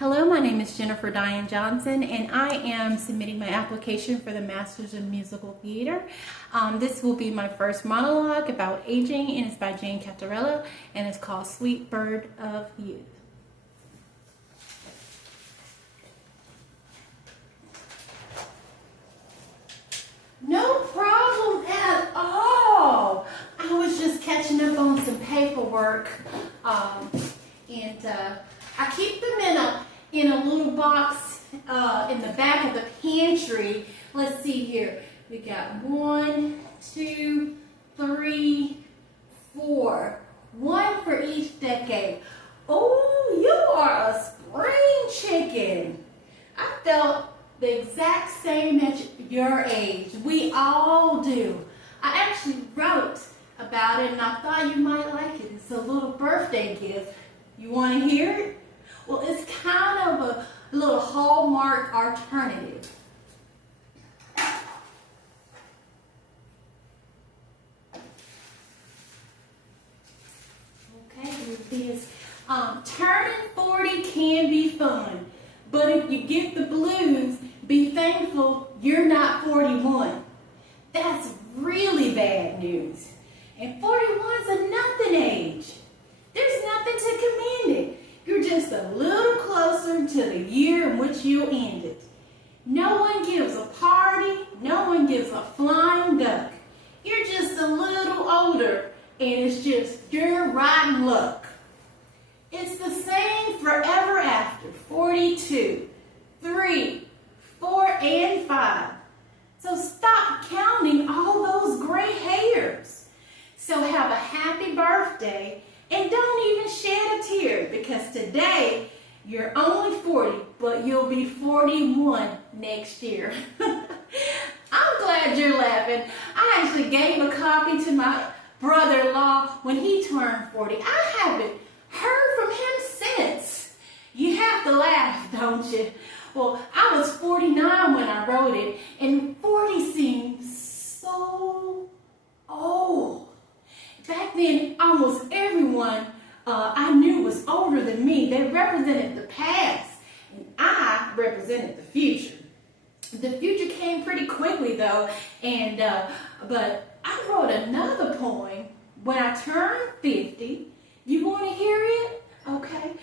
Hello, my name is Jennifer Diane Johnson, and I am submitting my application for the Masters in Musical Theater. This will be my first monologue about aging, and it's by Catarella, and it's called Sweet Bird of Youth. No problem at all. I was just catching up on some paperwork, and I keep them in a little box in the back of the pantry. Let's see here. We got 1, 2, 3, 4. One for each decade. Oh, you are a spring chicken. I felt the exact same at your age. We all do. I actually wrote about it, and I thought you might like it. It's a little birthday gift. You want to hear it? Well, it's kind of a little Hallmark alternative. Okay, here it is. Turning 40 can be fun, but if you get the blues, be thankful you're not 41. That's really bad news. And 41's a nothing age. There's nothing to commend it. You're just a little closer to the year in which you'll end it. No one gives a party. No one gives a flying duck. You're just a little older, and it's just your rotten luck. It's the same forever after 42, 3, 4, and 5. So stop counting all those gray hairs. So have a happy birthday. And don't even shed a tear, because today you're only 40, but you'll be 41 next year. I'm glad you're laughing. I actually gave a copy to my brother-in-law when he turned 40. I haven't heard from him since. You have to laugh, don't you? Well, I was 49 when I wrote it, and 40 seems so old. Back then, almost everyone I knew was older than me. They represented the past, and I represented the future. The future came pretty quickly, though, and but I wrote another poem when I turned 50. You want to hear it? Okay.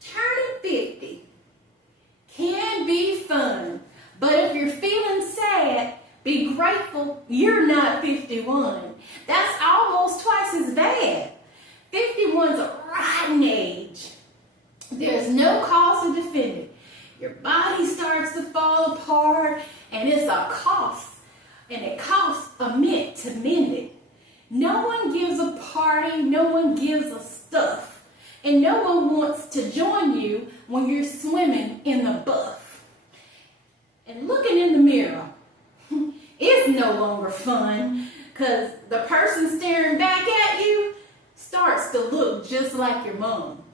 Turning 50. Can be fun, but if you're feeling sad, be grateful you're not 51. That's almost twice as bad. 51's a rotten age. There's no cause to defend it. Your body starts to fall apart, and it's a cost, and it costs a mint to mend it. No one gives a party, no one gives a stuff. And no one wants to join you when you're swimming in the buff. And looking in the mirror, it's no longer fun, because the person staring back at you starts to look just like your mom.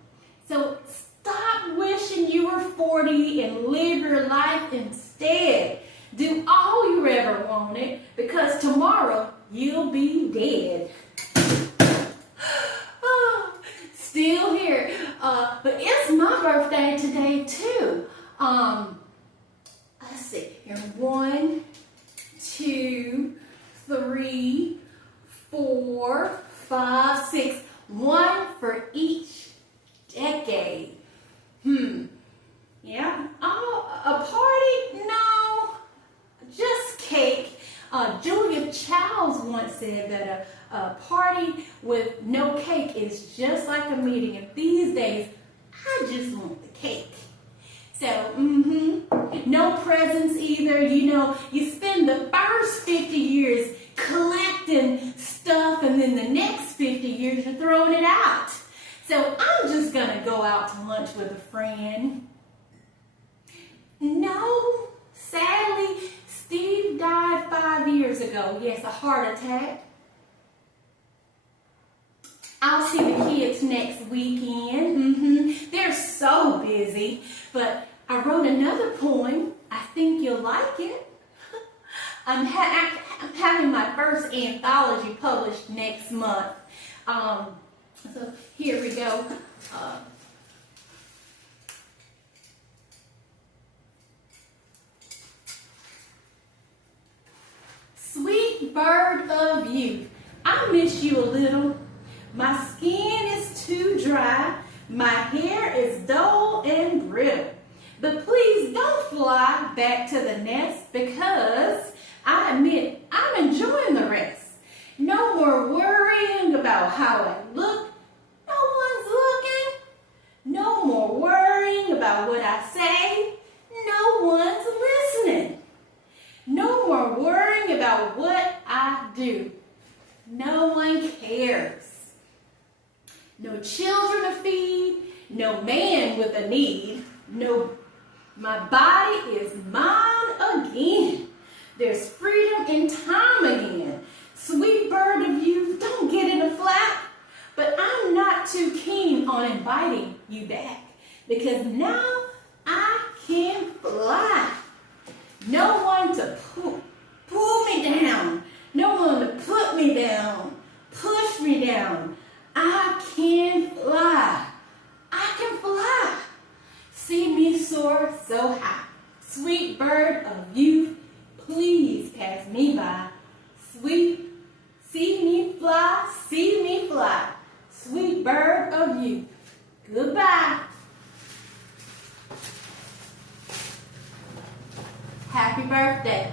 So stop wishing you were 40 and live your life instead. Do all you ever wanted, because tomorrow you'll be dead. Still here, but it's my birthday today too. Let's see here. 1, 2, 3, 4, 5, 6. One for each decade. Yeah. Oh, a party? No. Just cake. Julia Childs once said that a party with no cake is just like a meeting. And these days, I just want the cake. So, no presents either. You know, you spend the first 50 years collecting stuff, and then the next 50 years you're throwing it out. So I'm just going to go out to lunch with a friend. No, sadly, Steve died 5 years ago. Yes, a heart attack. I'll see the kids next weekend. They're so busy. But I wrote another poem. I think you'll like it. I'm I'm having my first anthology published next month. So here we go. Sweet bird of youth, I miss you a little. My skin is too dry, my hair is dull and brittle. But please don't fly back to the nest, because I admit I'm enjoying the rest. No more worrying about how I look. No one's looking. No more worrying about what I say. No one's listening. No more worrying about what I do. No one cares. No children to feed. No man with a need. No, my body is mine again. There's freedom in time again. Sweet bird of you, don't get in a flap. But I'm not too keen on inviting you back, because now I can fly. No one to pull me down. No one to put me down, push me down. I can fly. I can fly. See me soar so high. Sweet bird of youth, please pass me by. Sweet, see me fly, see me fly. Sweet bird of youth, goodbye. Happy birthday.